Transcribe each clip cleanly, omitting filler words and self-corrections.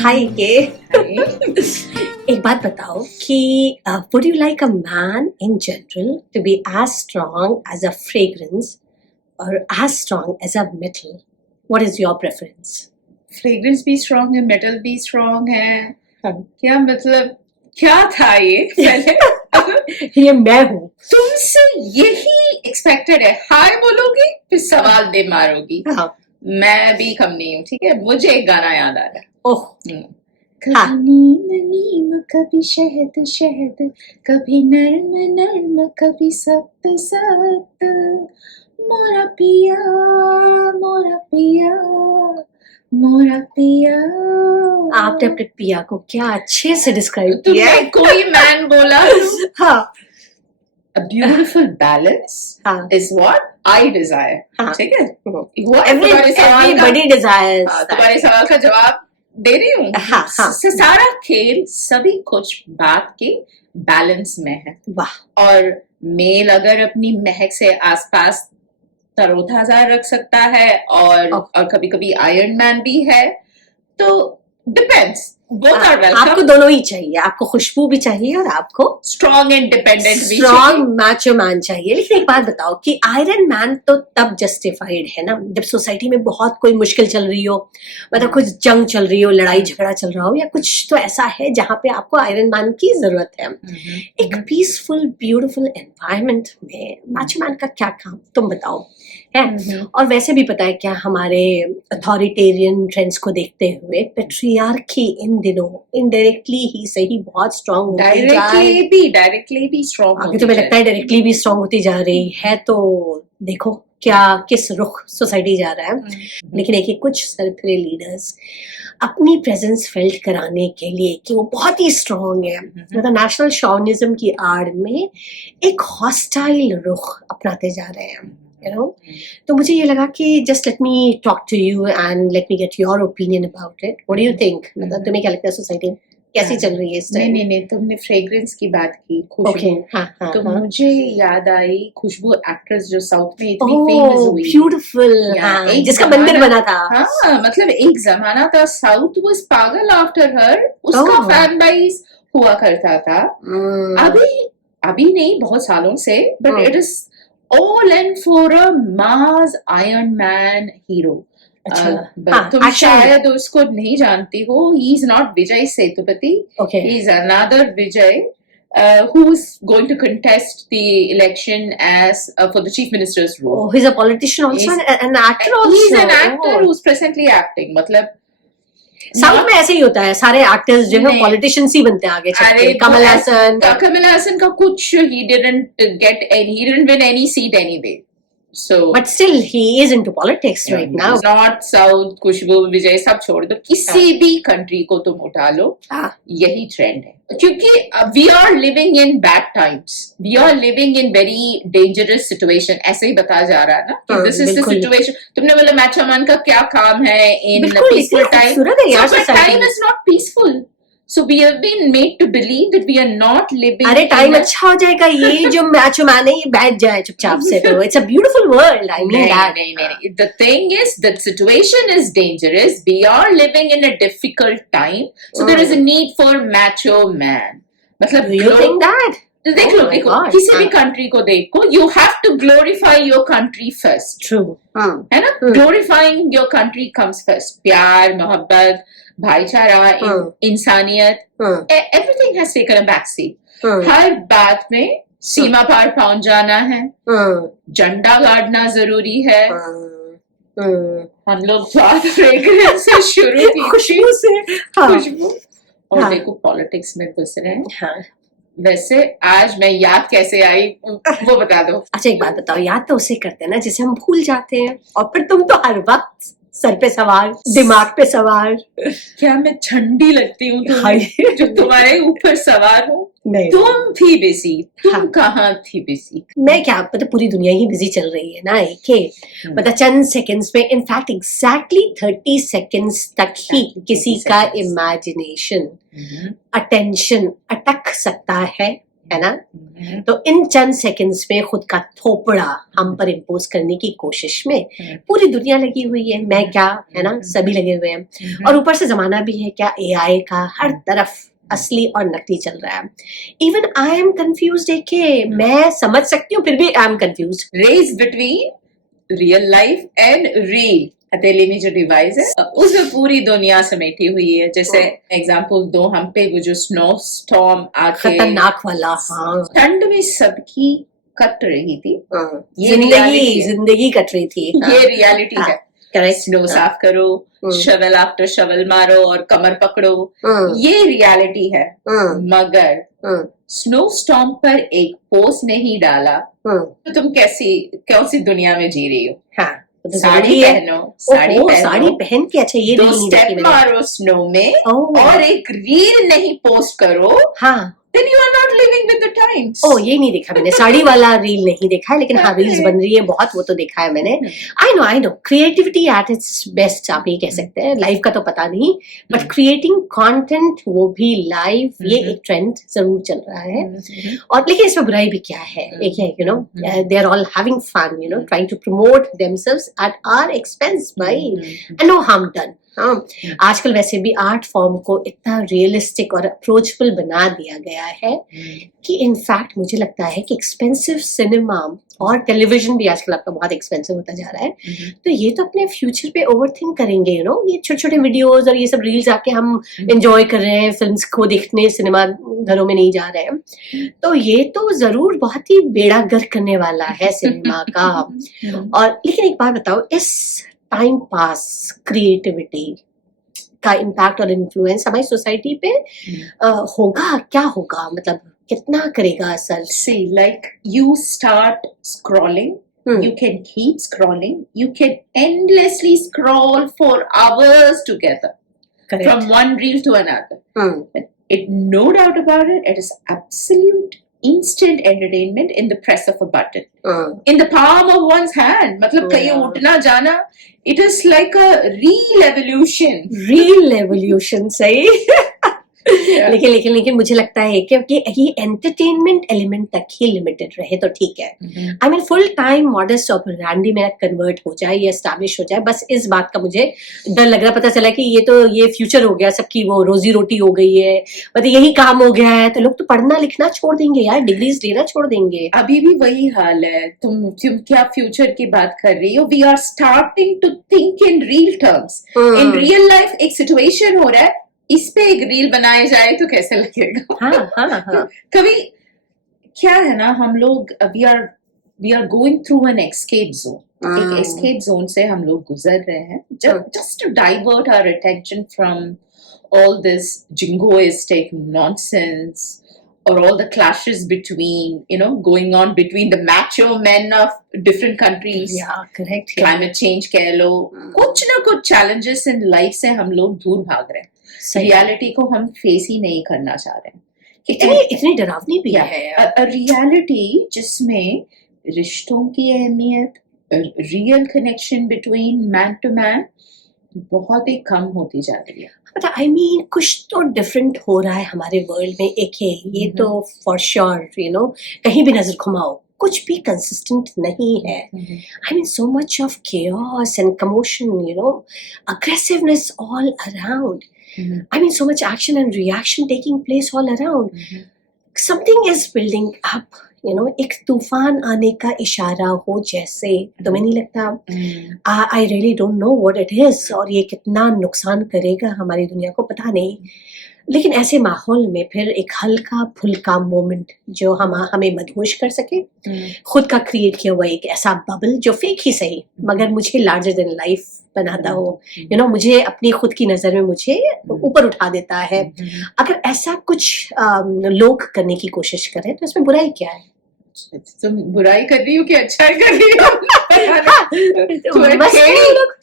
हाय के एक बात बताओ कि would you like a man in general to be as strong as a fragrance or as strong as a metal? What is your preference? Fragrance भी strong है, metal भी strong है। हाँ। क्या मतलब क्या था ये पहले? ये मैं हूँ। तुमसे यही एक्सपेक्टेड है। हाय बोलोगी फिर सवाल दे मारोगी। हाँ। मैं भी कम नहीं हूँ, ठीक है। मुझे एक गाना याद आ रहा है। ओह कभी नीम नीम, कभी शहद शहद, कभी नर्म नर्म, कभी सख्त सख्त। मोरा पिया मोरा पिया मोरा पिया। आपने अपने पिया को क्या अच्छे से डिस्क्राइब किया तुमने है। कोई मैन बोला। हाँ A beautiful balance हाँ is what I desire. हाँ। ठीक है। तुम्हारे सवाल का Everybody desires that. तुम्हारे सवाल का जवाब दे रही हूँ। हाँ हाँ। सारा खेल सभी कुछ बात के बैलेंस में है। वाह। और मेल अगर अपनी महक से आसपास तरोताजा रख सकता है और कभी कभी आयरन मैन भी है, तो डिपेंड्स। Both are welcome. आपको दोनों ही चाहिए, आपको खुशबू भी चाहिए और आपको स्ट्रॉन्ग इंडिपेंडेंट भी स्ट्रॉन्ग मैचो मैन चाहिए। लेकिन एक बात बताओ कि आयरन मैन तो तब जस्टिफाइड है ना जब सोसाइटी में बहुत कोई मुश्किल चल रही हो, मतलब कुछ जंग चल रही हो, लड़ाई झगड़ा चल रहा हो, या कुछ तो ऐसा है जहाँ पे आपको आयरन मैन की जरूरत है। एक पीसफुल ब्यूटीफुल एनवायरनमेंट में मैचो मैन का क्या काम, तुम बताओ है। और वैसे भी पता है क्या, हमारे अथॉरिटेरियन ट्रेंड्स को देखते हुए पेट्रियार्की इन दिनों इनडायरेक्टली ही सही बहुत स्ट्रांग होती जा रही है। डायरेक्टली भी स्ट्रांग आगे तो मुझे लगता है डायरेक्टली भी स्ट्रांग होती जा रही है। तो देखो क्या किस रुख सोसाइटी जा रहा है। लेकिन एक कुछ सरफरे लीडर्स अपनी प्रेजेंस फेल्ट कराने के लिए कि वो बहुत ही स्ट्रांग है, मतलब नेशनल शॉविनिज्म की आड़ में एक हॉस्टाइल रुख अपनाते जा रहे हैं, you know? तो मुझे ये लगा कि just let me talk to you and let me get your opinion about it. What do you think? मतलब तुम्हें क्या लगता है सोसाइटी कैसी चल रही है इस टाइम? नहीं, तुमने फ्रेग्रेंस की बात की, खुशबू। Okay, हाँ, तो मुझे याद आई खुशबू एक्ट्रेस जो साउथ में इतनी फेमस हुई। ब्यूटीफुल, जिसका मंदिर बना था। हाँ, मतलब एक जमाना था साउथ वाज पागल आफ्टर हर, उसका फैन बेस हुआ करता था। अभी नहीं, बहुत सालों से, but it is all in for a mass Iron Man hero. तुम शायद उसको नहीं जानती हो। He is not Vijay Sethupathi. Okay. He is another Vijay who is going to contest the election as for the chief minister's role. Oh, he's a politician also, an actor also. He's an actor who's presently acting. मतलब south में ऐसे ही होता है, सारे actors जो है politicians ही बनते हैं आगे चल के। कमल हसन का कुछ he didn't win any seat anyway. So but still he is into politics right now. North, South, खुशबू, विजय सब छोड़ दो, किसी भी कंट्री को तुम उठा लो, यही ट्रेंड है। क्योंकि we are living in bad times, we are living in very dangerous situation. ऐसे ही बताया जा रहा है ना, this is the situation. तुमने बोला मैचो मैन का क्या काम है in peaceful time? So time is not peaceful. So we have been made to believe that we are not living. अरे टाइम अच्छा हो जाएगा, ये जो मैचो मैन है ये बैठ जाए चुपचाप से, तो it's a beautiful world. I mean that. नहीं. The thing is, the situation is dangerous. We are living in a difficult time. So there is a need for macho man. मतलब do you think that? देखो किसी भी country को देखो, you have to glorify your country first. True. है ना? Glorifying your country comes first. प्यार, मोहब्बत, भाईचारा, इंसानियत, everything has taken a backseat. हर बात में सीमा पार पहुंच जाना है, झंडा गाड़ना जरूरी है। हम लोग बात फ्रेग्रेंस से शुरू की, खुशबू से, खुशबू, और देखो पॉलिटिक्स में घुस रहे हैं। वैसे आज मैं याद कैसे आई वो बता दो। अच्छा एक बात बताओ, याद तो उसे करते हैं ना जिसे हम भूल जाते हैं, और फिर तुम तो हर वक्त सर पे सवार, दिमाग पे सवार। क्या मैं ठंडी लगती हूँ जो तुम्हारे ऊपर सवार हूँ? तुम थी बिजी, तुम कहाँ थी बिजी? मैं क्या, पता पूरी दुनिया ही बिजी चल रही है ना, मतलब चंद सेकंड्स में, इनफैक्ट एग्जैक्टली 30 सेकंड्स तक ही किसी का इमेजिनेशन, अटेंशन अटक सकता है है ना? तो इन चंद सेकंड्स में खुद का थोपड़ा हम पर इम्पोज करने की कोशिश में पूरी दुनिया लगी हुई है। मैं क्या, है ना, सभी लगे हुए हैं। और ऊपर से जमाना भी है क्या एआई का, हर तरफ असली और नकली चल रहा है। इवन आई एम कंफ्यूज है कि मैं समझ सकती हूँ फिर भी I am confuse. Race between real life and reel हथेली में जो डिवाइस है उसमें पूरी दुनिया समेटी हुई है। जैसे एग्जांपल दो हम पे, वो जो स्नो स्टॉर्म आके खतरनाक वाला, हाँ, ठंड में सबकी कट रही थी। हाँ, ये reality है। जिंदगी कट रही थी। ये रियलिटी हाँ, है। करेक्ट। स्नो साफ करो, शवल आफ्टर शवल मारो और कमर पकड़ो, ये रियलिटी है। मगर स्नो स्टॉर्म पर एक पोस्ट नहीं डाला तो तुम कौन सी दुनिया में जी रही हो? हाँ, तो साड़ी पहनो, साड़ी पहन के, अच्छा ये दो नहीं देखी स्टेप मैंने। मारो स्नो में ओह। और एक रील नहीं पोस्ट करो, हाँ, then you are not living with the times. ओ ये नहीं देखा मैंने, साड़ी वाला रील नहीं देखा है, लेकिन हाँ रील्स बन रही है बहुत, वो तो देखा है मैंने। I know creativity at its best, आप ये कह सकते हैं। लाइव का तो पता नहीं, बट क्रिएटिंग कंटेंट, वो भी लाइव, ये एक ट्रेंड जरूर चल रहा है। और लेकिन इसमें बुराई भी क्या है, एक है, you know, they are all having fun, you know, trying to promote themselves at our expense भाई, एंड नो हार्म डन। हाँ, आजकल वैसे भी आर्ट फॉर्म को इतना रियलिस्टिक और अप्रोचेबल बना दिया गया है कि इनफैक्ट मुझे लगता है कि एक्सपेंसिव सिनेमा और टेलीविजन भी आजकल आपका बहुत एक्सपेंसिव होता जा रहा है। तो ये तो अपने फ्यूचर पे ओवरथिंक करेंगे, यू नो, ये छोटे छोटे वीडियोस और ये सब रील्स आके हम एंजॉय कर रहे हैं, फिल्म्स को देखने सिनेमा घरों में नहीं जा रहे हैं। तो ये तो जरूर बहुत ही बेड़ा गर्क करने वाला है सिनेमा का। और लेकिन एक बात बताओ, इस टाइम पास क्रिएटिविटी का इम्पैक्ट और इन्फ्लुएंस हमारी सोसाइटी पे होगा, क्या होगा, मतलब कितना करेगा असर? See, like you start scrolling, you can keep scrolling, you can endlessly scroll for hours together. Correct. From one reel to another. No doubt about it, it is absolute instant entertainment in the press of a button. In the palm of one's hand. मतलब कहीं उठना जाना, it is like a real evolution. Real evolution, सही। लेकिन मुझे लगता है कि ये एंटरटेनमेंट एलिमेंट तक ही लिमिटेड रहे तो ठीक है। I mean full time modest operandi मेरा कन्वर्ट हो जाए, ये एस्टैब्लिश हो जाए, बस इस बात का मुझे डर लग रहा। पता चला कि ये फ्यूचर हो गया, सबकी वो रोजी रोटी हो गई है, मतलब यही काम हो गया है, तो लोग तो पढ़ना लिखना छोड़ देंगे यार, डिग्रीज लेना छोड़ देंगे। अभी भी वही हाल है। तुम क्या फ्यूचर की बात कर रही हो? We are starting to think in real terms. In real life एक सिचुएशन हो रहा है, इस पे एक रील बनाए जाए तो कैसे लगेगा? हाँ। कभी क्या है ना, हम लोग we are going through an escape zone. एक एस्केप जोन से हम लोग गुजर रहे हैं, just to divert our attention from all this jingoistic nonsense or all the clashes between, you know, going on between the macho men of different countries. Yeah, correct. Climate change कह लो, कुछ ना कुछ challenges in life से हम लोग दूर भाग रहे हैं। रियलिटी को हम फेस ही नहीं करना चाह रहे हैं। इतनी डरावनी भी है रियलिटी जिसमें रिश्तों की अहमियत, real connection between man to man बहुत ही कम होती जा रही है। मतलब आई मीन कुछ तो डिफरेंट हो रहा है हमारे वर्ल्ड में, एक है ये तो फॉर श्योर, यू नो, कहीं भी नजर घुमाओ कुछ भी कंसिस्टेंट नहीं है। I mean so much of chaos and commotion, you know, aggressiveness all around. I mean so much action and reaction taking place all around. Something is building up, you know, एक तूफान आने का इशारा हो जैसे, तुम्हें नहीं लगता? I really don't know what it is, और ये कितना नुकसान करेगा हमारी दुनिया को पता नहीं। लेकिन ऐसे माहौल में फिर एक हल्का फुल्का मोमेंट जो हमें मदहोश कर सके, खुद का क्रिएट किया हुआ एक ऐसा बबल जो फेक ही सही मगर मुझे लार्जर देन लाइफ बनाता हो, यू नो, मुझे अपनी खुद की नजर में मुझे ऊपर उठा देता है। अगर ऐसा कुछ लोग करने की कोशिश करें तो इसमें बुराई क्या है? तुम बुराई कर रही हो कि अच्छाई कर रही हो?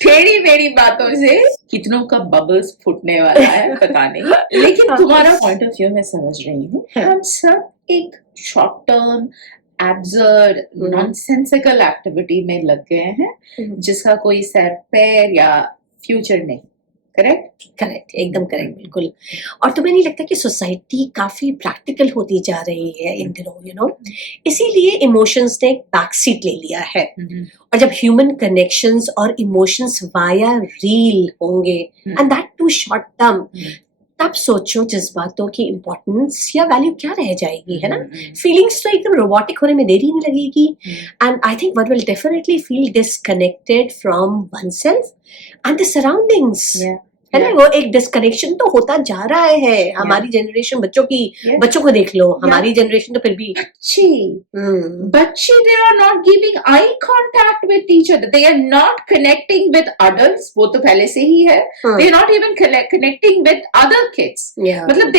टेढ़ी मेरी बातों से कितनों का बबल्स फूटने वाला है पता नहीं। लेकिन तुम्हारा पॉइंट ऑफ व्यू मैं समझ रही हूँ। हम सब एक short term absurd nonsensical activity में लग गए हैं जिसका कोई सर पैर या फ्यूचर नहीं। करेक्ट? करेक्ट, एकदम करेक्ट, बिल्कुल। और तुम्हें नहीं लगता कि सोसाइटी काफी प्रैक्टिकल होती जा रही है इन दिनों, इसीलिए इमोशंस ने एक बैक सीट ले लिया है। और जब ह्यूमन कनेक्शंस और इमोशंस वाया रील होंगे and that too short term, तब सोचो जज्बातों की इम्पोर्टेंस या वैल्यू क्या रह जाएगी, है ना? फीलिंग्स तो एकदम रोबोटिक होने में देरी नहीं लगेगी, and I think one will definitely feel disconnected from oneself and the surroundings, है ना? वो एक डिस्कनेक्शन तो होता जा रहा है। हमारी जनरेशन बच्चों को देख लो, हमारी जनरेशन तो फिर भी बच्चे they are not giving eye contact with each other, they are not connecting with adults, वो तो पहले से ही है, they are not even connecting with other kids, मतलब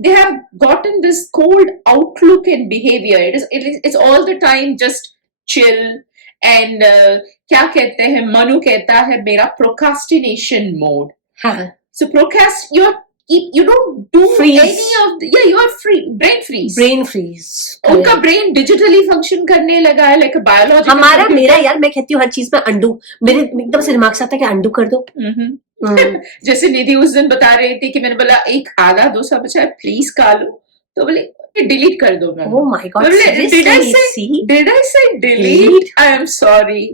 they have gotten this cold outlook and behavior, it's all the time just chill and क्या कहते हैं, मनु कहता है मेरा procrastination mode. So you don't do freeze. any of the, you are free, brain freeze. उनका brain digitally function करने लगा है, like a biological मेरा यार, मैं कहती हूँ हर चीज में अंडू, मेरे एकदम से दिमाग से आता है कि अंडू कर दो। जैसे निधि उस दिन बता रही थी कि मैंने बोला एक आधा डोसा बचा है प्लीज खा लो, तो बोले डिलीट कर दो। मैं oh my god, did I say delete? I am sorry.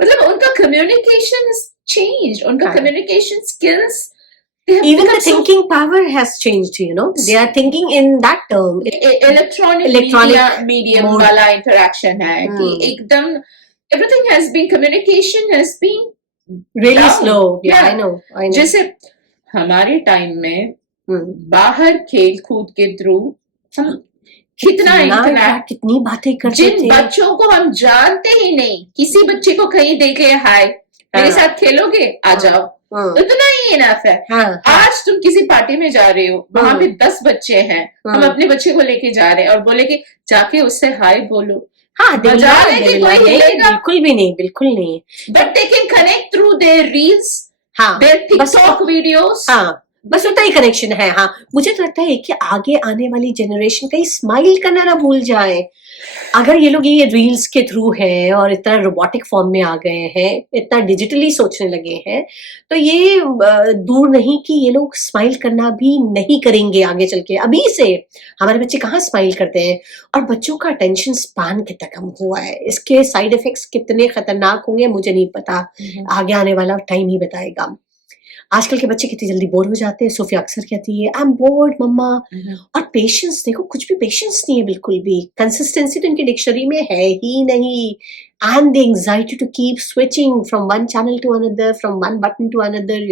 मतलब उनका communication has changed, उनका communication skills, even the thinking power has changed, they are thinking in that term. electronic medium वाला interaction है कि एकदम everything has been, communication has been really down. slow. I know. जैसे हमारे time में बाहर खेल कूद के थ्रू हम कितनी बातें करते थे। जिन बच्चों को हम जानते ही नहीं, किसी बच्चे को कहीं देख ले, हाय मेरे साथ खेलोगे, आ जाओ, इतना ही इनफ है। आज तुम किसी पार्टी में जा रहे हो, वहां पे 10 बच्चे हैं, हम अपने बच्चे को लेके जा रहे हैं और बोले कि जाके उससे हाय बोलो, बिल्कुल भी नहीं, बिल्कुल नहीं। But they can connect through their reels, their TikTok videos, बस उतना ही कनेक्शन है। मुझे तो लगता है कि आगे आने वाली जनरेशन कहीं स्माइल करना ना भूल जाए। अगर ये लोग ये रील्स के थ्रू है और इतना रोबोटिक फॉर्म में आ गए हैं, इतना डिजिटली सोचने लगे हैं, तो ये दूर नहीं कि ये लोग स्माइल करना भी नहीं करेंगे आगे चल के। अभी से हमारे बच्चे कहाँ स्माइल करते हैं, और बच्चों का अटेंशन स्पैन कितना कम हुआ है। इसके साइड इफेक्ट्स कितने खतरनाक होंगे मुझे नहीं पता, आगे आने वाला टाइम ही बताएगा। आजकल के बच्चे कितनी जल्दी बोर हो जाते हैं। सोफिया अक्सर कहती है आई एम बोर्ड मम्मा। और पेशेंस, देखो कुछ भी पेशेंस नहीं है बिल्कुल भी। कंसिस्टेंसी तो इनकी डिक्शनरी में है ही नहीं। And the anxiety to keep switching from one channel to another, from one button to another,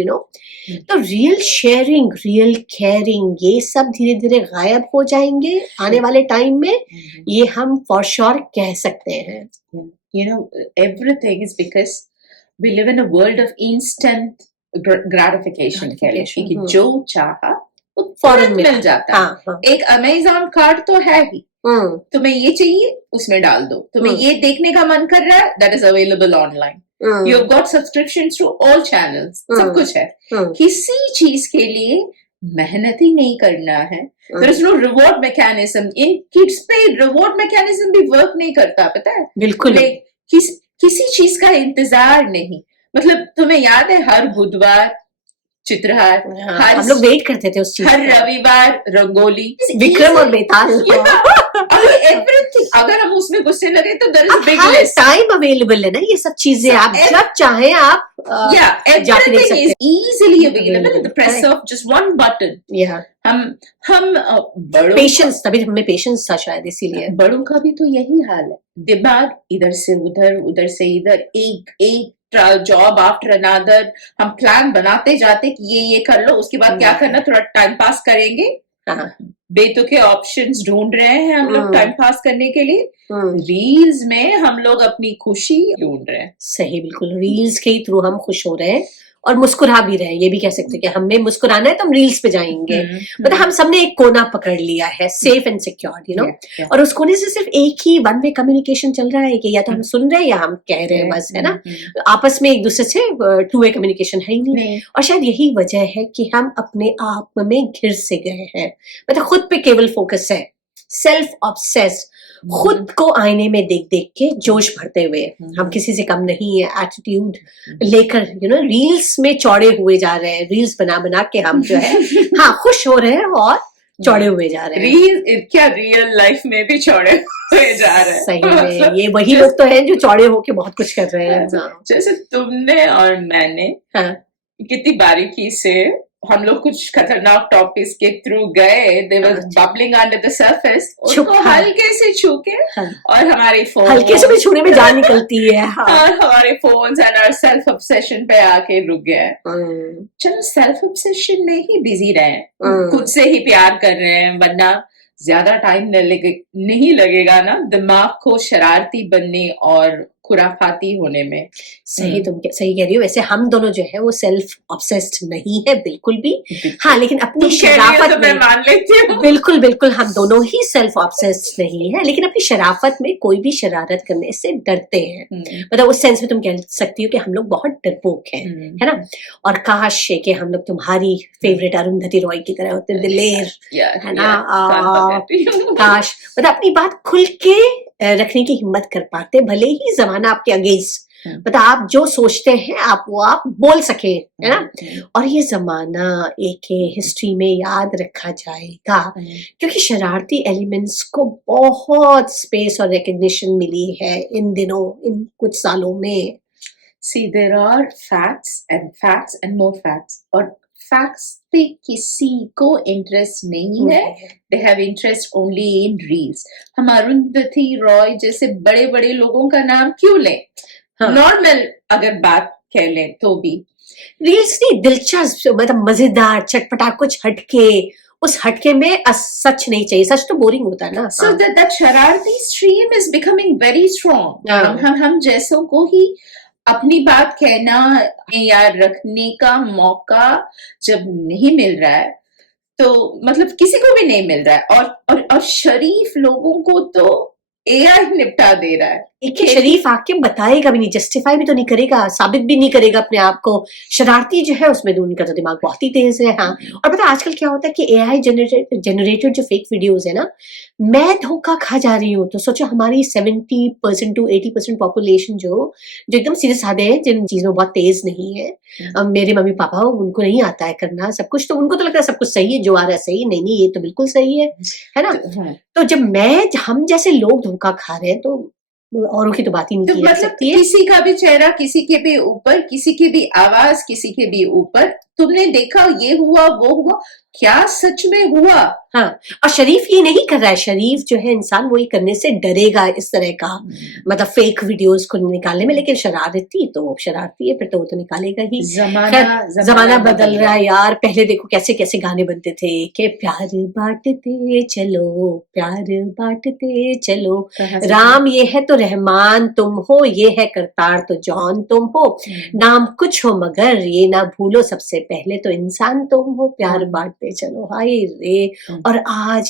तो रियल शेयरिंग, रियल केयरिंग, ये सब धीरे धीरे गायब हो जाएंगे आने वाले टाइम में, ये हम फॉर श्योर कह सकते हैं। Everything is because we live in a world of instant gratification, कि जो चाहा वो फौरन मिल जाता है। एक अमेज़न कार्ड तो है ही, तुम्हें ये चाहिए उसमें डाल दो, तुम्हें ये देखने का मन कर रहा है, that is available online, you have got subscriptions to all channels, सब कुछ है। किसी चीज के लिए मेहनत ही नहीं करना है। there is no reward mechanism in kids पे, reward mechanism भी वर्क नहीं करता, पता है? बिल्कुल। किसी चीज का इंतजार नहीं। मतलब तुम्हें याद है हर बुधवार चित्रहार, हम लोग वेट करते थे उस चीज, हर रविवार रंगोली, विक्रम और बेताल। एवरीथिंग, अगर हम उसमें गुस्से लगे तो there is big list, time available है ना, ये सब चीजें आप जब चाहें आप जाके देख सकते हैं, easily available at the press of just one button. हम बड़ों, पेशेंस, तभी हमें पेशेंस था शायद, इसीलिए। बड़ों का भी तो यही हाल है, दिमाग इधर से उधर, उधर से इधर, एक जॉब आफ्टर अनदर, हम प्लान बनाते जाते कि ये कर लो, उसके बाद क्या करना, थोड़ा टाइम पास करेंगे। बेतुके ऑप्शंस ढूंढ रहे हैं हम लोग टाइम पास करने के लिए। रील्स में हम लोग अपनी खुशी ढूंढ रहे हैं। सही, बिल्कुल, रील्स के थ्रू हम खुश हो रहे हैं और मुस्कुरा भी रहे हैं। ये भी कह सकते हैं कि हमें मुस्कुराना है तो हम रील्स पे जाएंगे। मतलब हम सबने एक कोना पकड़ लिया है, सेफ एंड सिक्योर, और उस कोने से सिर्फ एक ही वन वे कम्युनिकेशन चल रहा है कि या तो हम सुन रहे हैं या हम कह रहे हैं, बस, है ना। आपस में एक दूसरे से टू वे कम्युनिकेशन है ही नहीं। और शायद यही वजह है कि हम अपने आप में घिर से गए हैं, मतलब खुद पे केवल फोकस है सेल्फ ऑब्सेस्ड, खुद को आईने में देख देख के जोश भरते हुए, हम किसी से कम नहीं है एटीट्यूड लेकर, रील्स में चौड़े हुए जा रहे हैं, रील्स बना बना के हम जो है हाँ खुश हो रहे हैं और चौड़े हुए जा रहे हैं। क्या रियल लाइफ में भी चौड़े हुए जा रहे हैं? सही में ये वही लोग तो हैं जो चौड़े होके बहुत कुछ कर रहे हैं। हाँ। जैसे तुमने और मैंने हाँ। कितनी बारीकी से हम लोग कुछ खतरनाक टॉपिक्स के थ्रू गए, दे वर बबलिंग अंडर द सरफेस, उसको हल्के से छू के और हमारे फोन हल्के से भी छूने में जान निकलती है और हमारे phones and our self obsession पे आके रुक गए। चलो सेल्फ ऑब्सेशन में ही बिजी रहे, खुद से ही प्यार कर रहे हैं, वरना ज्यादा टाइम नहीं लगेगा ना दिमाग को शरारती बनने और खुराफाती होने में। सही, तुम सही कह रही हो। वैसे हम दोनों जो है वो सेल्फ ऑब्सेस्ड नहीं है बिल्कुल भी, हाँ, लेकिन अपनी शराफत तो मैं मान लेती हूँ। बिल्कुल बिल्कुल हम दोनों ही सेल्फ ऑब्सेस्ड नहीं है, लेकिन अपनी शराफत में कोई भी शरारत करने से डरते हैं। मतलब उस सेंस में तुम कह सकती हो कि हम लोग बहुत डरपोक हैं, है ना। और काश कि हम लोग तुम्हारी फेवरेट अरुंधति रॉय की तरह होते, दिलेर, है ना। काश मतलब अपनी बात खुल के रखने की हिम्मत कर पाते, भले ही जमाना आपके अगेंस्ट, मतलब आप जो सोचते हैं आप बोल सके, है ना। और ये जमाना एक हिस्ट्री में याद रखा जाएगा, क्योंकि शरारती एलिमेंट्स को बहुत स्पेस और रिकग्निशन मिली है इन दिनों, इन कुछ सालों में। See, there are facts and more facts. और facts पे किसी को इंटरेस्ट नहीं है, they have interest only in reels. हम अरुंधति रॉय जैसे बड़े बड़े लोगों का नाम क्यों लें? नॉर्मल अगर बात कह लें तो भी रील्स नहीं, दिलचस्प, मतलब मजेदार, चटपटा, कुछ हटके, उस हटके में सच नहीं चाहिए, सच तो बोरिंग होता है ना। So that शरारती stream is becoming very strong. हम जैसों को ही अपनी बात कहना या रखने का मौका जब नहीं मिल रहा है, तो मतलब किसी को भी नहीं मिल रहा है, और शरीफ लोगों को तो एआई निपटा दे रहा है। एक शरीफ आके बताएगा भी नहीं, जस्टिफाई भी तो नहीं करेगा, साबित भी नहीं करेगा अपने आप को। शरारती जो है उसमें उनका तो दिमाग बहुत ही तेज है। हाँ, और पता आजकल क्या होता है कि एआई जनरेटेड जो फेक वीडियोस है ना, मैं धोखा खा जा रही हूँ। तो सोचो हमारी 70% to 80% पॉपुलेशन जो एकदम सीधे साधे हैं, जिन चीजों में बहुत तेज नहीं है, मेरे मम्मी पापा उनको नहीं आता है करना सब कुछ, तो उनको तो लगता है सब कुछ सही है, जो आ रहा है सही, नहीं ये तो बिल्कुल सही है ना। तो जब हम जैसे लोग धोखा खा रहे हैं तो औरों की तो बात ही नहीं की जा सकती है। किसी का भी चेहरा किसी के भी ऊपर, किसी की भी आवाज किसी के भी ऊपर, तुमने देखा ये हुआ वो हुआ, क्या सच में हुआ? हाँ, और शरीफ ये नहीं कर रहा है, शरीफ जो है इंसान वो ये करने से डरेगा, इस तरह का मतलब फेक वीडियोस को निकालने में। लेकिन शरारती तो शरारती है, फिर तो वो तो निकालेगा ही। जमाना बदल रहा है यार। पहले देखो कैसे कैसे गाने बनते थे कि प्यार बांटते चलो, प्यार बांटते चलो, राम ये है तो रहमान तुम हो, ये है करतार तो जॉन तुम हो, नाम कुछ हो मगर ये ना भूलो सबसे पहले तो इंसान तुम हो, प्यार बांटते चलो। हाय रे। और आज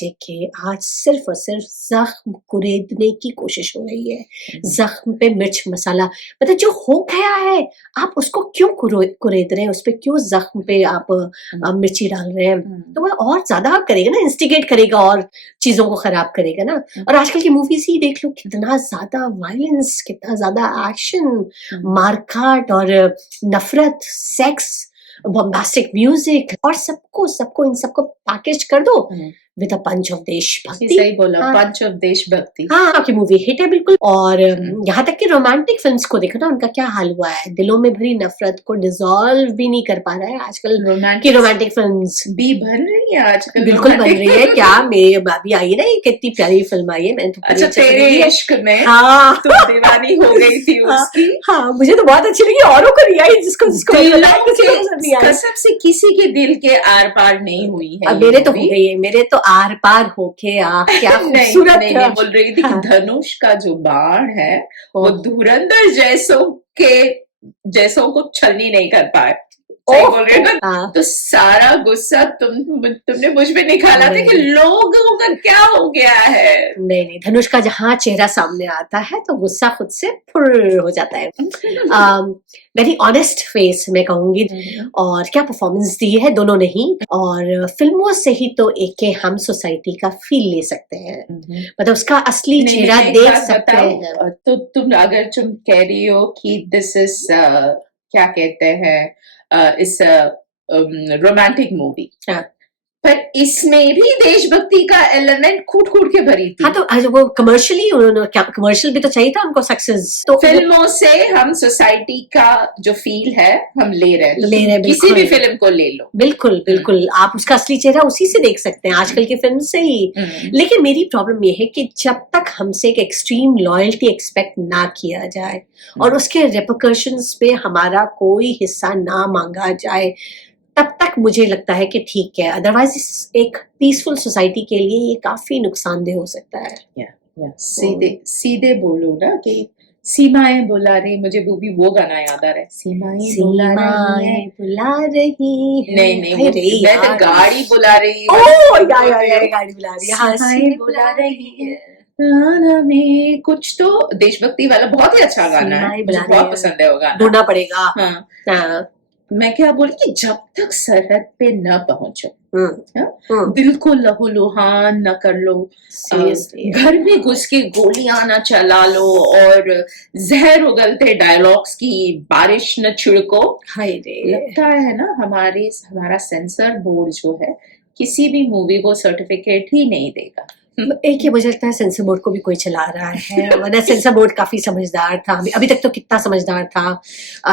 सिर्फ और सिर्फ जख्म कुरेदने की कोशिश हो रही है, जख्म पे मिर्च मसाला, मतलब जो हो गया है आप उसको क्यों कुरेद रहे हैं, उस पे क्यों जख्म पे आप मिर्ची डाल रहे हैं, तो वो और ज्यादा करेगा ना, इंस्टिगेट करेगा और चीजों को खराब करेगा ना। और आजकल की मूवीज ही देख लो, कितना ज्यादा वायलेंस, कितना ज्यादा एक्शन, मारकाट और नफरत, सेक्स, बॉम्बास्टिक म्यूजिक, और सबको इन सबको पैकेज कर दो विद अ पंच ऑफ देशभक्ति। सही बोला, पंच ऑफ देशभक्ति। हाँ, की मूवी हिट है बिल्कुल। और यहाँ तक कि रोमांटिक फिल्म्स को देखो ना, उनका क्या हाल हुआ है, दिलों में भरी नफरत को डिसॉल्व भी नहीं कर पा रहा है आजकल की रोमांटिक फिल्म्स भी बन रही है आजकल, बिल्कुल बन रही है। क्या मेरी अभी आई है ना, ये कितनी प्यारी फिल्म आई है, मैंने तो अच्छा तेरे इश्क में हाँ तुम दीवानी हो गई थी उसकी। हाँ, मुझे तो बहुत अच्छी लगी, औरों को नहीं आई, जिसको कसम से किसी के दिल के आर पार नहीं हुई है। मेरे तो हो गई है, मेरे तो आर पार होके क्या खूबसूरत नहीं बोल रही थी कि धनुष का जो बाण है वो धुरंधर जैसों को छलनी नहीं कर पाए। सही बोल रही हूँ ना? हाँ, तो सारा गुस्सा तुमने मुझ पे निकाला था कि नहीं। लोगों का क्या हो गया है। नहीं नहीं, धनुष का जहाँ चेहरा सामने आता है तो गुस्सा खुद से फुर हो जाता है। वेरी ऑनेस्ट फेस मैं कहूंगी। और क्या परफॉर्मेंस दी है दोनों ने ही, और फिल्मों से ही तो एक हम सोसाइटी का फील ले सकते हैं, मतलब उसका असली नहीं, चेहरा एक देख बात सकते बताओ, हैं। तो अगर तुम कह रही हो कि दिस इज क्या कहते हैं, इस रोमांटिक मूवी, हाँ। पर इसमें भी देशभक्ति का एलिमेंट कूट कूट के भरी थी। हाँ, तो आज वो कमर्शियली उन्होंने क्या, कमर्शियल भी तो चाहिए था उनको सक्सेस, तो फिल्मों से हम सोसाइटी का जो फील है हम ले रहे हैं, तो ले तुम रहे हैं, किसी भी बिल्कुल। फिल्म को ले लो। बिल्कुल बिल्कुल, आप उसका असली चेहरा उसी से देख सकते हैं, आजकल की फिल्म से ही। लेकिन मेरी प्रॉब्लम ये है कि जब तक हमसे एक एक्सट्रीम लॉयल्टी एक्सपेक्ट ना किया जाए और उसके रिपरकशंस पे हमारा कोई हिस्सा ना मांगा जाए, तब तक मुझे लगता है कि ठीक है। अदरवाइज एक पीसफुल सोसाइटी के लिए ये काफी नुकसानदेह हो सकता है। सीधे सीधे बोलो ना कि सीमाएं बुला रही, मुझे वो गाना याद आ रहा है, सीमाएं बुला रही है। बुला रही है। नहीं नहीं, अरे मैं तो यार। गाड़ी बुला रही ओ है। या गाड़ी बुला रही है। हाँ, सीमाएं बुला रही है। गाना में कुछ तो देशभक्ति वाला बहुत ही अच्छा गाना है, सीमाएं मुझे बुला रही बहुत है। पसंद है वो गाना। ढूंढना पड़ेगा। हाँ, हाँ। मैं क्या बोली कि जब तक सरहद पे न पहुंचो, हम्म। दिल को लहूलुहान न कर लो, Seriously, घर में घुस के गोलियां न चला लो और जहर उगलते डायलॉग्स की बारिश न छिड़को। हाय रे। लगता है ना हमारा सेंसर बोर्ड जो है किसी भी मूवी को सर्टिफिकेट ही नहीं देगा। एक ही मुझे लगता है सेंसर बोर्ड को भी कोई चला रहा है, वरना सेंसर बोर्ड काफी समझदार था। अभी तक तो कितना समझदार था,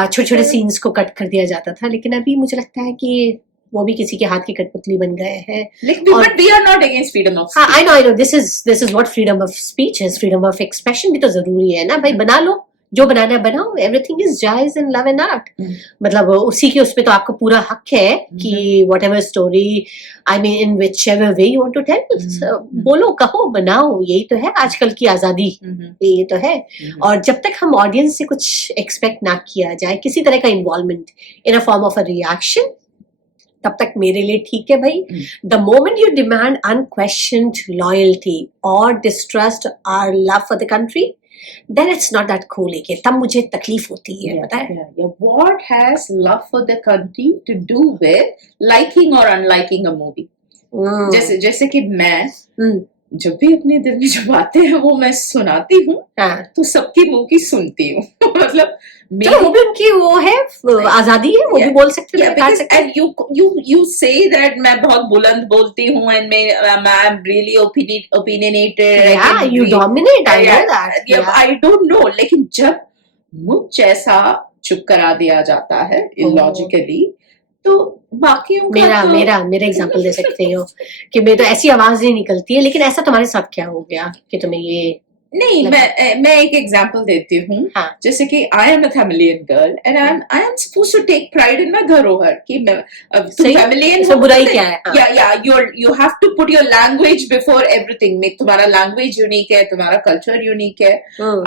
छोटे छोटे सीन्स को कट कर दिया जाता था, लेकिन अभी मुझे लगता है कि वो भी किसी के हाथ की कठपुतली बन गए हैं। But we are not against freedom of हाँ, I know, this is what freedom of speech है। फ्रीडम ऑफ एक्सप्रेशन भी तो जरूरी है ना भाई, बना लो जो बनाना है बनाओ, एवरीथिंग इज जायज इन लव एंड आर्ट। मतलब उसी के उसमें तो आपको पूरा हक है कि whatever story, I mean in whichever way you want to tell, बोलो, कहो, बनाओ, यही तो है आजकल की आजादी। ये तो है। और जब तक हम ऑडियंस से कुछ एक्सपेक्ट ना किया जाए, किसी तरह का involvement in a form of a reaction, तब तक मेरे लिए ठीक है भाई। The moment you demand unquestioned loyalty और distrust our love for the country, then it's not that cool again. तब मुझे तकलीफ होती है, पता है? What has love for the country to do with liking or unliking a movie? जैसे कि मैं जब भी अपने दिल में जो बातें हैं वो मैं सुनाती हूँ, तो सबकी मुंह की सुनती हूँ। मतलब चलो, वो भी उनकी वो है, आजादी है, वो भी बोल सकते हैं। And you say that मैं बहुत बुलंद बोलती हूँ and I'm really opinionated. Yeah, you dominate. I know that. Yeah, I don't know. लेकिन जब मुझ जैसा चुप करा दिया जाता है illogically, तो बाकियों का मेरा एग्जांपल दे सकते हो कि मैं तो ऐसी आवाज नहीं निकलती है, लेकिन ऐसा तुम्हारे साथ क्या हो गया कि तुम्हें ये नहीं, मैं एक एग्जांपल देती हूँ। हाँ. जैसे कि I am a Tamilian girl and I am supposed to take pride in my धरोहर कि मैं तमिलियन हो, बुराई क्या है? या you have to put your language before everything. तुम्हारा लैंग्वेज यूनिक है, तुम्हारा कल्चर यूनिक है।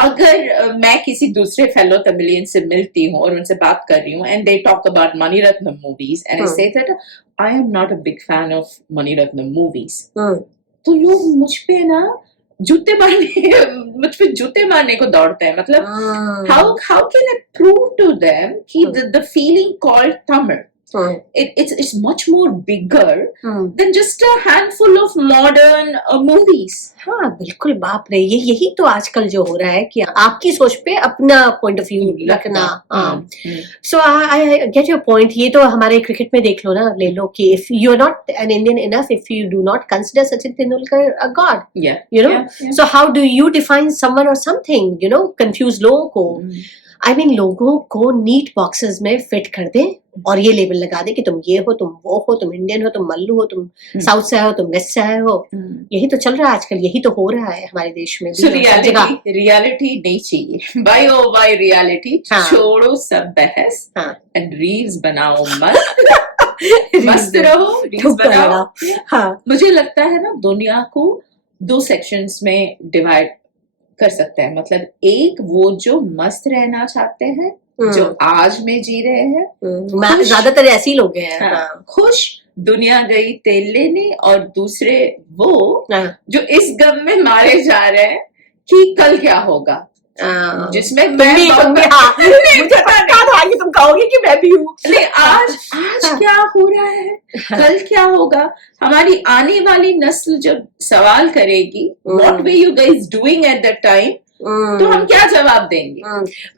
अगर मैं किसी दूसरे फेलो तमिलियन से मिलती हूँ और उनसे बात कर रही हूँ and they talk about Mani Ratnam movies and I say that I am not a big fan of Mani Ratnam movies, तो लोग मुझ पे ना मुझ पे जूते मारने को दौड़ते हैं। मतलब how can I prove to them कि the feeling called Tamil, it's much more bigger than just a handful of modern movies. हाँ बिल्कुल, बाप रे, यही तो आजकल जो हो रहा है कि आपकी सोच पे अपना पॉइंट ऑफ व्यू रखना। सो आई गेट योर पॉइंट। ये तो हमारे क्रिकेट में देख लो ना, ले लो कि if you are not an Indian enough, if you do not consider Sachin Tendulkar a god, you know, so how do you define someone और समथिंग, यू नो, कंफ्यूज लोगों को। आई मीन लोगों को नीट बॉक्सेस में फिट कर दें और ये लेबल लगा दे कि तुम ये हो, तुम वो हो, तुम इंडियन हो, तुम मल्लू हो, तुम साउथ से आए हो, तुम वेस्ट से आए हो। यही तो चल रहा है आजकल, यही तो हो रहा है हमारे देश में। रियलिटी नहीं चाहिए भाई, ओ भाई रियलिटी छोड़ो सब बहस एंड रील्स बनाओ, मस्त रहो, रील्स बनाओ। मुझे लगता है ना दुनिया को 2 सेक्शंस में डिवाइड कर सकते हैं। मतलब एक वो जो मस्त रहना चाहते हैं जो आज में जी रहे हैं, खुश- ज्यादातर ऐसे ही लोग हैं। हाँ, खुश दुनिया गई तेल लेने, और दूसरे वो हाँ, जो इस गम में मारे जा रहे हैं कि कल क्या होगा, जिसमें मैं तुम भी हाँ, मुझे पता था कि तुम कहोगे कि मैं भी हूँ। नहीं, आज क्या हो रहा है, कल क्या होगा, हमारी आने वाली नस्ल जब सवाल करेगी what way you guys doing at that time, तो हम क्या जवाब देंगे?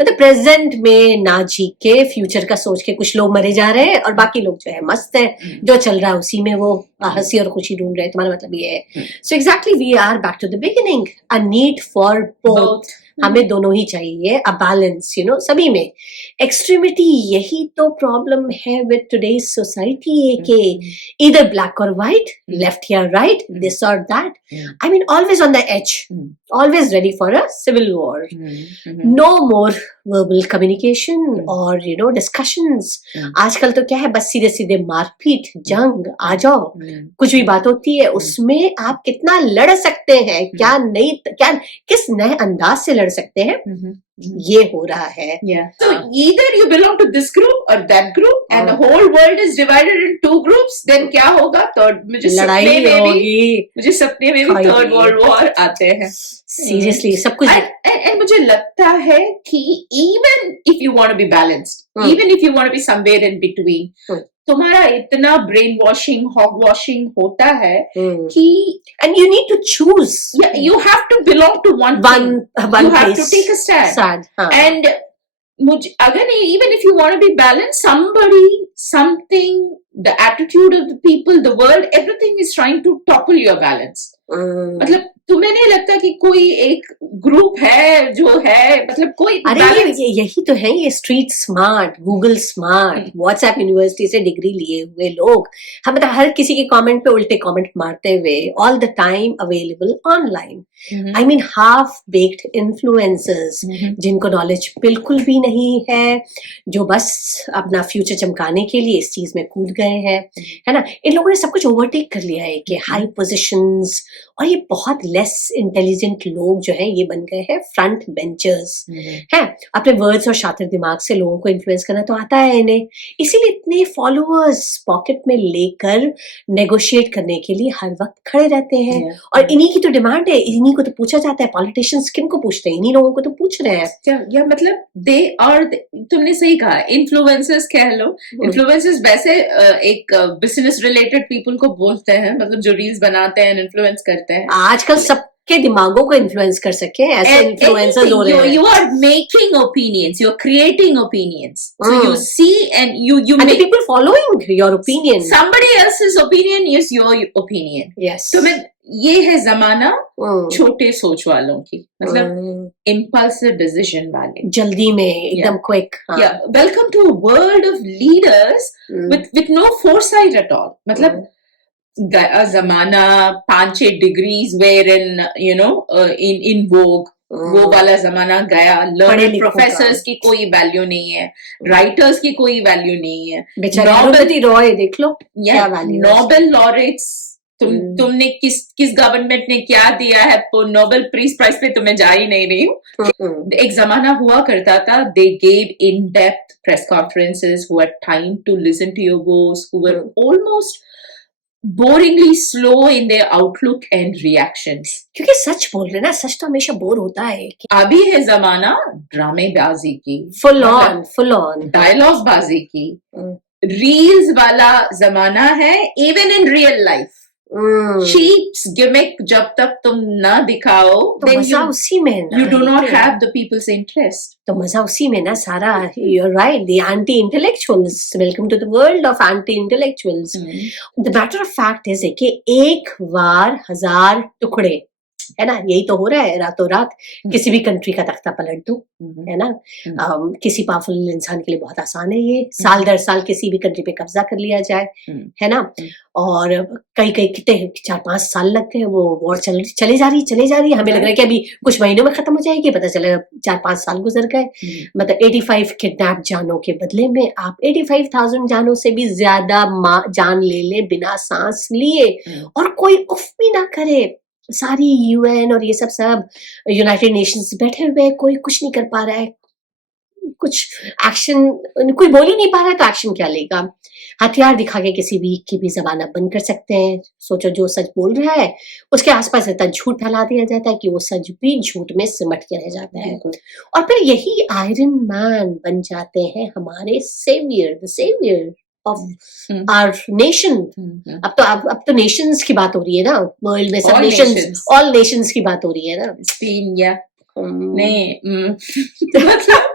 मतलब प्रेजेंट में ना जी के फ्यूचर का सोच के कुछ लोग मरे जा रहे हैं और बाकी लोग जो है मस्त है, जो चल रहा है उसी में वो हंसी और खुशी ढूंढ रहे हैं। तुम्हारा मतलब ये है। So exactly we are back to the beginning, a need for both. हमें दोनों ही चाहिए, अ बैलेंस, यू नो, सभी में। एक्सट्रीमिटी, यही तो प्रॉब्लम है विद टुडेज सोसाइटी के इधर ब्लैक और व्हाइट, लेफ्ट या राइट, दिस और that, I mean always on the edge, always ready for a civil war. No more verbal communication or you know discussions. आजकल तो क्या है, बस सीधे सीधे मारपीट, जंग, आ जाओ, कुछ भी बात होती है उसमें आप कितना लड़ सकते हैं, क्या किस नए अंदाज से लड़ सकते हैं, ये हो रहा है। So either you belong to this group or that group, and the whole world is divided in two groups. Then क्या होगा? लड़ाई होगी, मुझे सपने में भी थर्ड वर्ल्ड वॉर आते हैं। सीरियसली सब कुछ। And मुझे लगता है कि even if you want to be balanced, even if you want to be somewhere in between, तुम्हारा इतना ब्रेन वॉशिंग, हॉग वॉशिंग होता है कि and you need to choose. Yeah, you have to belong to one you have to take a stand. And मुझे अगर even if you want to be balanced, somebody, something, the attitude of the people, the world, everything is trying to topple your balance. मतलब तुम्हें नहीं लगता कि कोई एक group है जो है, मतलब कोई, अरे यही तो है, ये street smart, Google smart, WhatsApp university से डिग्री लिए हुए लोग, हम मतलब हर किसी के कमेंट पे उल्टे कमेंट मारते हुए, all the time available online. I mean half baked influencers, जिनको नॉलेज बिल्कुल भी नहीं है, जो बस अपना फ्यूचर चमकाने के लिए इस चीज में कूद गए हैं, है ना। इन लोगों ने सब कुछ ओवरटेक कर लिया है कि हाई पोजीशंस, और ये बहुत लेस इंटेलिजेंट लोग जो हैं ये बन गए हैं फ्रंट बेंचर्स, हैं। अपने वर्ड्स और शातिर दिमाग से लोगों को इन्फ्लुएंस करना तो आता है इन्हें, इसीलिए इतने फॉलोअर्स पॉकेट में लेकर नेगोशिएट करने के लिए हर वक्त खड़े रहते हैं। और इन्हीं की तो डिमांड है, इन्हीं को तो पूछा जाता है। पॉलिटिशियंस किन को पूछते हैं? इन्हीं लोगों को तो पूछ रहे हैं। या मतलब दे आर, तुमने सही कहा, इन्फ्लुएंसर्स कह लो। इन्फ्लुएंसर्स वैसे एक बिजनेस रिलेटेड पीपल को बोलते हैं, मतलब जो रील्स बनाते हैं, इन्फ्लुएंस करते हैं। आजकल सबके दिमागों को इन्फ्लुएंस कर सके ऐसे इन्फ्लुएंसर्स हो रहे हैं। You are making opinions, you are creating opinions. So you see and you and the people following your opinion. Somebody else's opinion is your opinion. Yes. तो मैं, ये है जमाना छोटे सोच वालों की, मतलब impulsive decision वाले, जल्दी में, एकदम quick. Welcome to a world of leaders with no foresight at all. मतलब जमाना 5-6 degrees were in you know in vogue, वो वाला जमाना गया। लर्निंग प्रोफेसर्स की कोई वैल्यू नहीं है, राइटर्स की कोई वैल्यू नहीं है। अरुंधति रॉय देख लो, क्या वैल्यू। नोबेल लॉरेट्स, तुमने किस गवर्नमेंट ने क्या दिया है नोबेल पीस प्राइज पे, तुम्हें जा ही नहीं रही हूँ। एक जमाना हुआ करता था, they gave in depth press conferences, who had time to listen to your voice, who were almost boringly slow in their outlook and reactions. क्योंकि सच बोल रहे ना, सच तो हमेशा बोर होता है। अभी है जमाना ड्रामेबाजी की, फुल ऑन डायलॉग बाजी की, रील्स वाला जमाना है। Even in real life cheap gimmick, जब तक तुम ना दिखाओ, तो मजा उसी में ना, you do not have the people's interest. तो मजा उसी में ना सारा। You're right, the anti-intellectuals, welcome to the world of anti-intellectuals. The matter of fact is कि एक बार 1000 टुकड़े, है ना, यही तो हो रहा है रातों रात। किसी भी कंट्री का तख्ता पलट दो, है ना। किसी पावरफुल इंसान के लिए बहुत आसान है ये, साल दर साल किसी भी कंट्री पे कब्जा कर लिया जाए, है ना। और कई कितने 4-5 साल लग गए, वो वॉर चली जा रही। हमें लग रहा है कि अभी कुछ महीनों में खत्म हो जाएगी, पता चलेगा 4-5 साल गुजर गए। मतलब 85 किडनैप जानों के बदले में आप 85,000 जानों से भी ज्यादा जान ले ले बिना सांस लिए, और कोई उफ भी ना करे। सारी यूएन और ये सब यूनाइटेड नेशंस बैठे हुए, कोई कुछ नहीं कर पा रहा है। कुछ एक्शन, कोई बोल ही नहीं पा रहा है तो एक्शन क्या लेगा। हथियार दिखा के किसी भी की भी जबान आप बंद कर सकते हैं। सोचो जो सच बोल रहा है उसके आसपास इतना झूठ फैला दिया जाता है कि वो सच भी झूठ में सिमट के रह जाता है, बिल्कुल। और फिर यही आयरन मैन बन जाते हैं हमारे saviour, the saviour of hmm, our nation. Hmm. अब तो नेशंस की बात हो रही है ना, वर्ल्ड में सब All Nations, nations. All Nations की बात हो रही है ना। स्टीम या हम्म, नहीं मतलब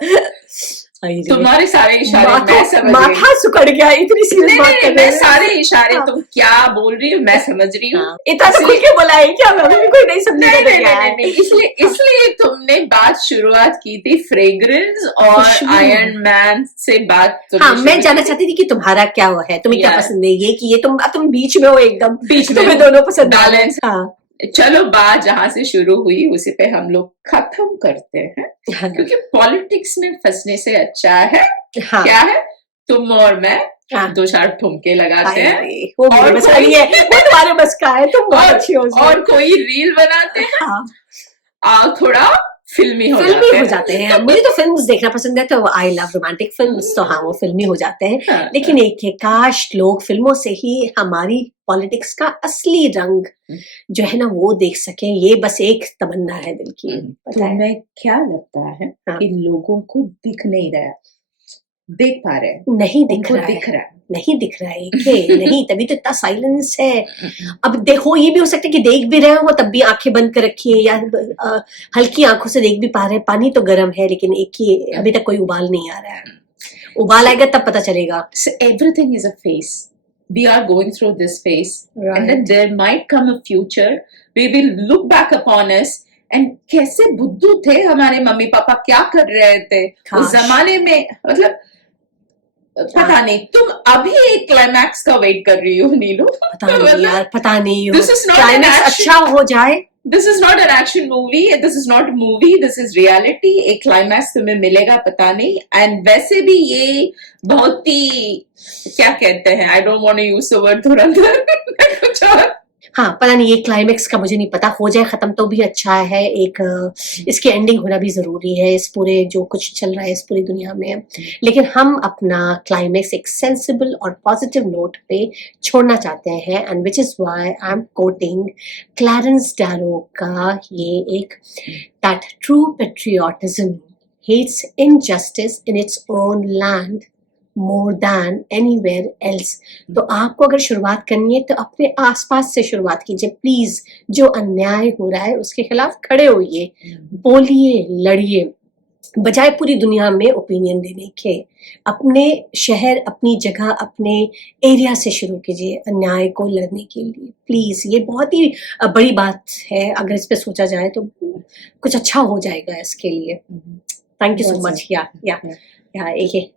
अरे, तुम्हारे सारे इशारे मैं समझ रही हूँ। माथा सुकड़ गया इतनी सीरियस नहीं बात नहीं कर मैं रहे हैं। सारे इशारे हाँ। तुम क्या बोल रही हो मैं समझ रही हूँ। हाँ, इतना तो खुल के बोला है क्या, मैं अभी भी कोई नहीं समझी नहीं तो नहीं क्या नहीं है। नहीं इसलिए तुमने बात शुरुआत की थी फ्रेग्रेंस और खुशबू। आयरन मैन से बात तुमने हाँ, मैं शुरू जानना की। चाहती थी कि तुम्हारा क्या वो है, तुम्हें क्या यार। पसंद है, ये कि ये तुम बीच में हो एकदम, बीच में तुम्हें हूँ। दोनों पसंद आ रहे हैं। Balance। हाँ चलो बात जहां से शुरू हुई उसी पे हम लोग खत्म करते हैं, हाँ क्योंकि पॉलिटिक्स में फंसने से अच्छा है हाँ क्या है, तुम और मैं हाँ। दो चार ठुमके लगाते हैं अरे, वो मेरे और बस का कोई- नहीं है, वो तुम्हारे बस का है, तुम बहुत और- अच्छी हो उसमें। और कोई रील बनाते हैं हाँ, थोड़ा फिल्मी हो फिल्मी जाते हो हैं। जाते हैं। मुझे तो फिल्म्स देखना पसंद है, तो आई लव रोमांटिक फिल्म्स, तो हाँ वो फिल्मी हो जाते हैं। हाँ, लेकिन एक है, काश लोग फिल्मों से ही हमारी पॉलिटिक्स का असली रंग जो है ना वो देख सकें। ये बस एक तमन्ना है दिल की, पता है। तुम्हें क्या लगता है हाँ। कि लोगों को दिख नहीं रहा, देख पा रहे हैं, नहीं दिख उनको रहा दिख है, रहा है। नहीं दिख रहा है के नहीं, तभी तो इतना साइलेंस है। अब देखो, ये भी हो सकता है कि देख भी रहे हो तब भी आंखें बंद कर रखी है, या हल्की आंखों से देख भी पा रहे हैं। पानी तो गर्म है लेकिन एक ही अभी तक कोई उबाल नहीं आ रहा है। उबाल आएगा तब पता चलेगा। So everything is a phase. We are going through this phase, and then there might come a future. We will look back upon us and कैसे बुद्धू थे हमारे मम्मी पापा, क्या कर रहे थे उस काश। जमाने में, मतलब पता नहीं। तुम अभी एक क्लाइमैक्स का वेट कर रही हो नीलू, पता नहीं यार, पता नहीं हो This is not an climax action. अच्छा हो जाए। This is not an action movie, this is not movie, this is reality. एक क्लाइमैक्स तुम्हें मिलेगा पता नहीं। एंड वैसे भी ये बहुत ही क्या कहते हैं, I don't want to use the word धुरंधर कुछ और। हाँ, पता नहीं ये क्लाइमेक्स का मुझे नहीं पता, हो जाए खत्म तो भी अच्छा है। एक इसकी एंडिंग होना भी जरूरी है, इस पूरे जो कुछ चल रहा है इस पूरी दुनिया में। लेकिन हम अपना क्लाइमेक्स एक सेंसिबल और पॉजिटिव नोट पे छोड़ना चाहते हैं, and which is why I am quoting Clarence Darrow का ये एक, that true patriotism hates injustice in its own land more than anywhere else। तो आपको अगर शुरुआत करनी है तो अपने आसपास से शुरुआत कीजिए प्लीज। जो अन्याय हो रहा है उसके खिलाफ खड़े होइए, बोलिए, लड़िए, बजाय पूरी दुनिया में ओपिनियन देने के। अपने शहर, अपनी जगह, अपने एरिया से शुरू कीजिए अन्याय को लड़ने के लिए प्लीज। ये बहुत ही बड़ी बात है, अगर इस पे सोचा जाए तो कुछ अच्छा हो जाएगा इसके लिए। Thank you so much. या एक